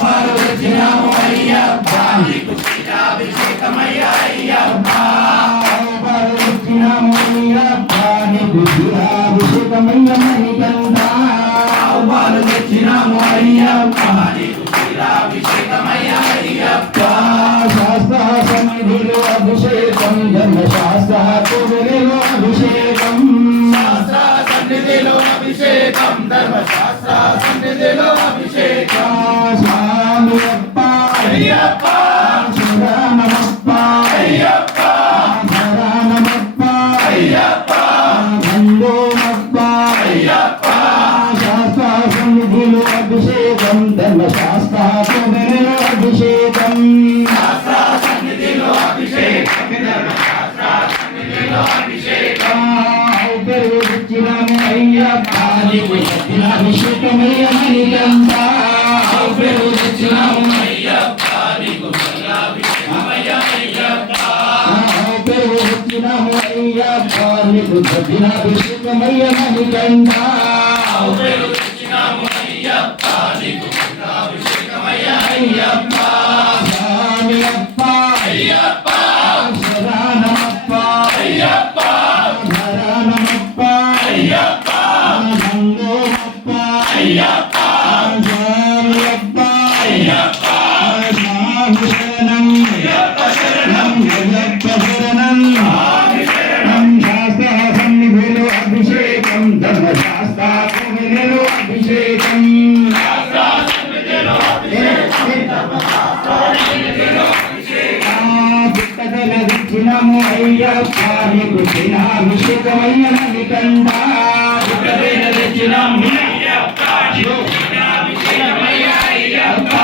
పాలు తెచ్చినాము అయ్యప్ప నీకు క్షీరాభిషేకమయ్యా అయ్యప్ప పాలు తెచ్చినాము అయ్యప్ప నీకు క్షీరాభిషేకమయ్యా మణికంఠ పాలు తెచ్చినాము అయ్యప్ప నీకు క్షీరాభిషేకమయ్యా అయ్యప్ప శాస్త్ర సన్నిధిలో అభిషేకం ధర్మశాస్త్ర పూజలో అభిషేకం శాస్త్ర సన్నిధిలో అభిషేకం ధర్మశాస్త్ర సన్నిధిలో అభిషేకం స్వామి అప్ప అయ్యప్ప శరణమప్ప అయ్యప్ప శరణమప్ప అయ్యప్ప బంధోమప్ప అయ్యప్ప శాస్త్ర సన్నిధిలో అభిషేకం ధర్మశాస్త్ర పూజలో అభిషేకం శాస్త్ర సన్నిధిలో అభిషేకం ధర్మశాస్త్ర సన్నిధిలో అభిషేకం అయ్యప్ప నీకు అభిషేకమయ్య మణికంఠ తెచ్చినాము అయ్యప్ప నీకు అభిషేకమయ్య అయ్యప్ప తెచ్చినాము అయ్యప్ప నీకు అభిషేకమయ్య మణికంఠ తెచ్చినాము అయ్యప్ప నీకు అభిషేకమయ్య అయ్యప్ప స్వామి అప్ప అయ్యప్ప శరణమప్ప అయ్యప్ప శరణమప్ప అయ్యప్ప బంధోమప్ప అయ్యప్ప స్వామి అప్ప అయ్యప్ప స్వామి శరణం అయ్యప్ప శరణం అయ్యప్ప శరణం స్వామి శరణం శాస్త్ర సన్నిధిలో అభిషేకం ధర్మశాస్త్ర పూజలో అభిషేకం శాస్త్ర సన్నిధిలో అభిషేకం ధర్మశాస్త్ర సన్నిధిలో అభిషేకం పుట్టగల తెచ్చినాము అయ్యప్ప నీకు క్షీరాభిషేకమయ్య మణికంఠ పుట్టగల తెచ్చినాము అయ్యప్ప నీకు క్షీరాభిషేకమయ్య అయ్యప్ప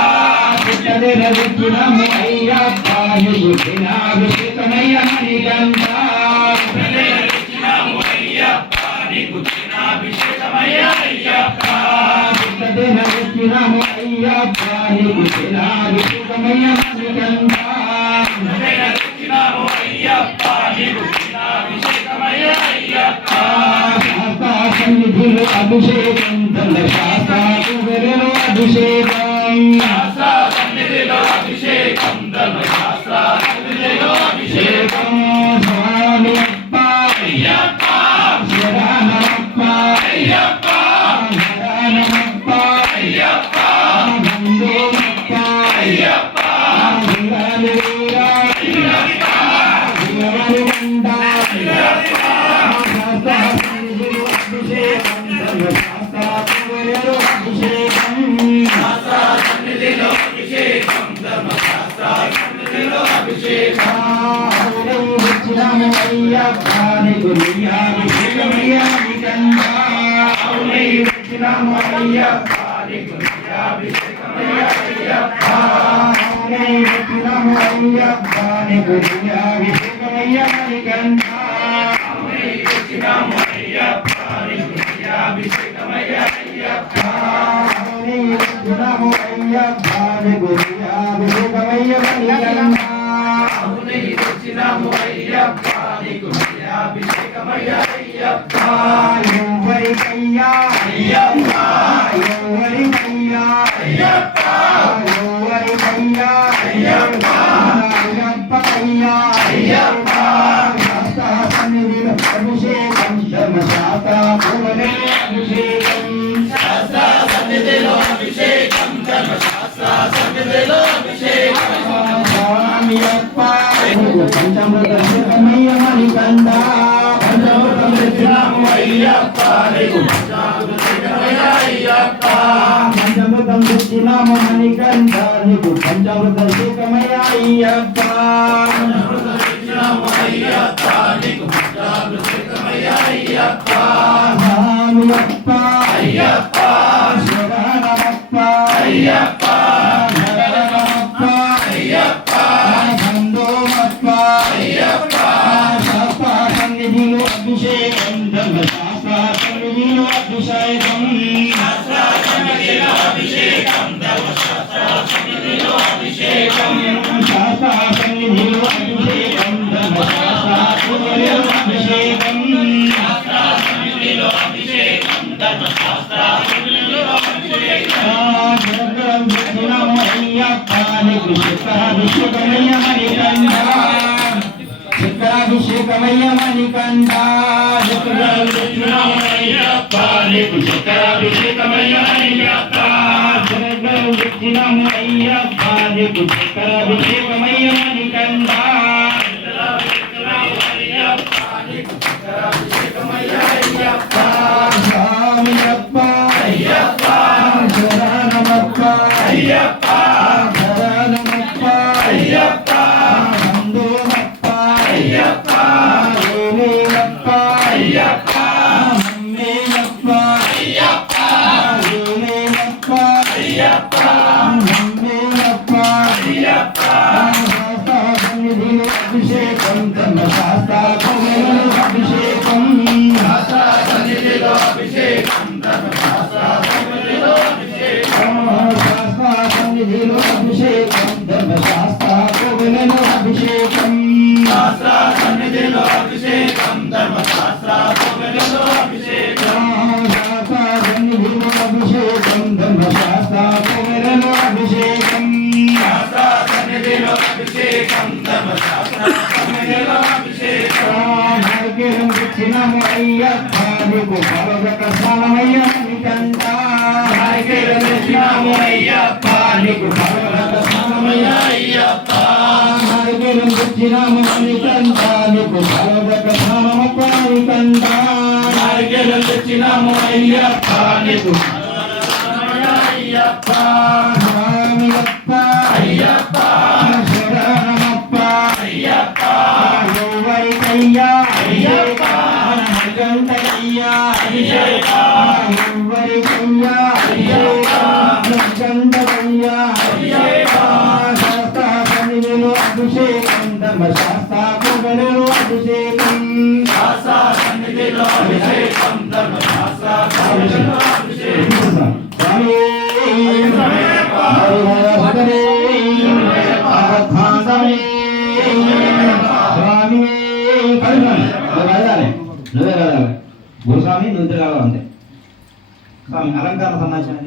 పుట్టగల తెచ్చినాము అయ్యప్ప నీకు క్షీరాభిషేకమయ్య మణికంఠ పుట్టగల తెచ్చినాము అయ్యప్ప నీకు క్షీరాభిషేకమయ్య అయ్యప్ప పుట్టగల తెచ్చినాము అయ్యప్ప నీకు క్షీరాభిషేకమయ్య మణికంఠ తెచ్చినాము అయ్యప్ప నీకు క్షీరాభిషేకమయ్య అయ్యప్ప శాస్త్ర సన్నిధిలో అభిషేకం ధర్మశాస్త్ర పూజలో అభిషేకం శాస్త్ర సన్నిధిలో అభిషేకం ధర్మశాస్త్ర సన్నిధిలో అభిషేకం స్వామి అప్ప అయ్యప్ప శరణమప్ప అయ్యప్ప శరణమప్ప అయ్యప్ప బంధోమప్ప అయ్యప్ప అయ్యప్ప నీకు అభిషేకమయ్య మణికంఠ తెచ్చినాము అయ్యప్ప నీకు అభిషేకమయ్య అయ్యప్ప తెచ్చినాము అయ్యప్ప నీకు అభిషేకమయ్య మణికంఠ తెచ్చినాము అయ్యప్ప నీకు అభిషేకమయ్య అయ్యప్ప తెచ్చినాము అయ్యప్ప నీకు అభిషేకమయ్య మణికంఠ తెచ్చినాము అయ్యప్ప నీకు అభిషేకమయ్య అయ్యప్ప ఎవరికయ్యా అయ్యప్ప ఎవరికయ్యా అయ్యప్ప ఎవరికయ్యా అయ్యప్ప అయ్యప్పకయ్యా అయ్యప్ప శాస్త్ర సన్నిధిలో అభిషేకం ధర్మశాస్త్ర పూజలో అభిషేకం శాస్త్ర సన్నిధిలో అభిషేకం ధర్మశాస్త్ర సన్నిధిలో అభిషేకం స్వామి అప్ప పంచామృతమయ్య మణికంఠ పంచామృతం తెచ్చినాము అయ్యప్ప నీకు పంచామృతమయ్య అయ్యప్ప పంచామృతం తెచ్చినాము మణికంఠ నీకు పంచామృతమయ్య అయ్యప్ప పంచామృతం తెచ్చినాము అయ్యప్ప నీకు పంచామృతమయ్య అయ్యప్ప స్వామి అప్ప అయ్యప్ప శరణమప్ప అయ్యప్ప శరణమప్ప అయ్యప్ప బంధోమప్ప అయ్యప్ప శాస్త్ర సన్నిధిలో అభిషేకం ధర్మశాస్త్ర సన్నిధిలో అభిషేకం శాస్త్ర సన్నిధిలో అభిషేకం ధర్మశాస్త్ర సన్నిధిలో అభిషేకం శాస్త్ర సన్నిధిలో అభిషేకం ధర్మశాస్త్ర సన్నిధిలో అభిషేకం శాస్త్ర సన్నిధిలో అభిషేకం ధర్మశాస్త్ర సన్నిధిలో అభిషేకం అయ్యప్ప నీకు శిఖరాభిషేకమయ్య మణికంఠ శిఖరాభిషేకమయ్య మణికంఠ అయ్యప్ప నీకు శిఖరాభిషేకమయ్య అయ్యప్ప అయ్యప్ప నీకు శిఖరాభిషేకమయ్య మణికంఠ స్వామియప్ప అయ్యప్ప శరణమప్ప అయ్యప్ప శరణమప్ప అయ్యప్ప బంధువప్ప అయ్యప్ప యోమేనప్ప అయ్యప్ప నమ్మేనప్ప అయ్యప్ప యోమేనప్ప అయ్యప్ప నమ్మేనప్ప అయ్యప్ప సన్నిధిలో అభిషేకం తమ శాస్త్రాభిషేకం సన్నిధిలో అభిషేకం తమ శాస్త్రాభిషేకం సన్నిధిలో అభిషేకం తమ శాస్త్రాభిషేకం సన్నిధిలో అభిషేకం తమ శాస్త్రాభిషేకం సన్నిధిలో అభిషేకం తమ శాస్త్రాభిషేకం సన్నిధిలో అభిషేకం తమ శాస్త్రాభిషేకం దక్షిణము అయ్యప్ప నీకు భగవత స్నానమయ్య మణికంఠ దక్షిణము అయ్యప్ప నీకు భగవత స్నానమయ్య అయ్యప్ప దక్షిణము మణికంఠ నీకు భగవత స్నానమప్ప మణికంఠ దక్షిణము అయ్యప్ప నీకు అయ్యప్ప స్వామియప్ప అయ్యప్ప శరణమప్ప అయ్యప్ప ఎవరికయ్యా అయ్యప్ప మణికంఠయ్యా అయ్యప్ప ఎవరికయ్యా అయ్యప్ప మణికంఠయ్యా అయ్యప్ప శాస్త్ర సన్నిధిలో అభిషేకం ధర్మ శాస్త్ర పొగలలో అభిషేకం శాస్త్ర సన్నిధిలో అభిషేకం ధర్మ శాస్త్ర పొగలలో అభిషేకం స్వామి గురుస్వామి నువ్వు తిరగాలి అంతే స్వామి అలంకార సమాచారం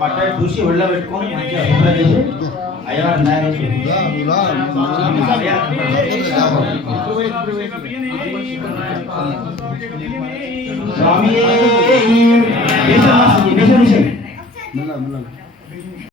పట్టాడు చూసి ఒళ్ళో పెట్టుకొని మంచిగా శుభ్రం చేసి అయ్యవారిని తయారు చేసి స్వామి